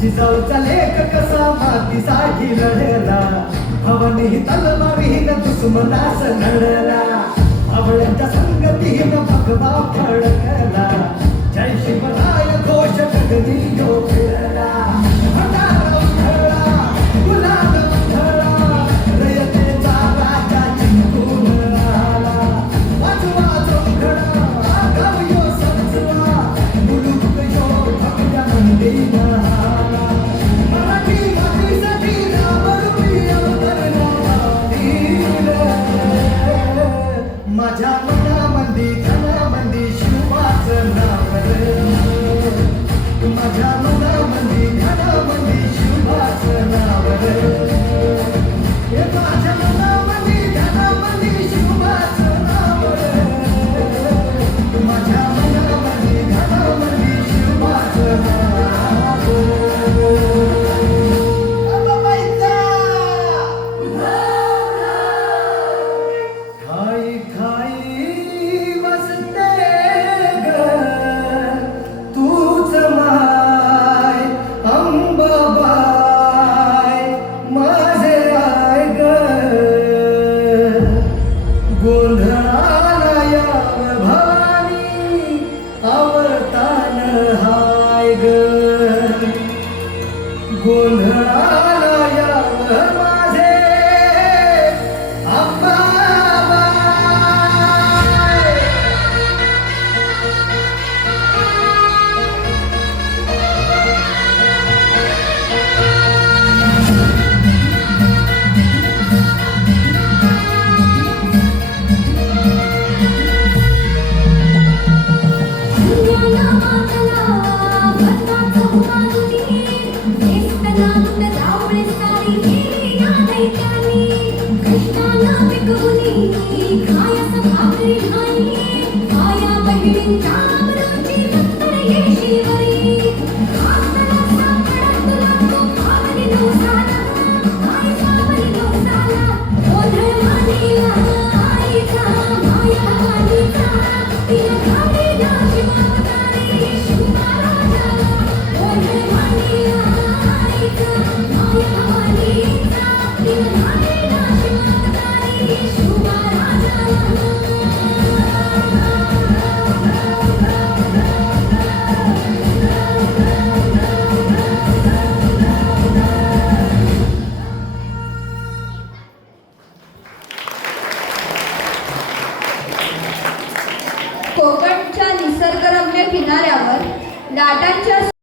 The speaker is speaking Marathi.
जिजाऊचा लेख कसा मातीसाठी लढला, भवानी तलवारीनं दुश्मनास लढला, आवळ्यांच्या संगतीनं भगवा फडकला, जय शिवराय घोष गगनी यो फिरला, भंडारा उधळला, गुलाल उधळला, रयतेचा राजा जिंकून आला, वाजवा जोंधळा, गाव यो सजवा, मुलुक यो भगव्या मंदीनं आला, मराठी मातीसाठी रामरूपी अवतरला माझ्या मनामंदी धनामंदी शिवाचं नाव रे, माझ्या मनामंदी धनामंदी शिवाचं नाव रे, हे माझ्या मनामंदी धनामंदी शिवाचं नाव रे, माझ्या मनामंदी धनामंदी शिवाचं नाव रे. खाई खाई वसते ग तूच माय अंबाबाई माझे आय ग, गोंधळाला याव भवानी अवतान हाय ग, गोंधळाला याव माझे अंबाबाई. कोकणच्या निसर्गरम्य किनाऱ्यावर लाटांच्या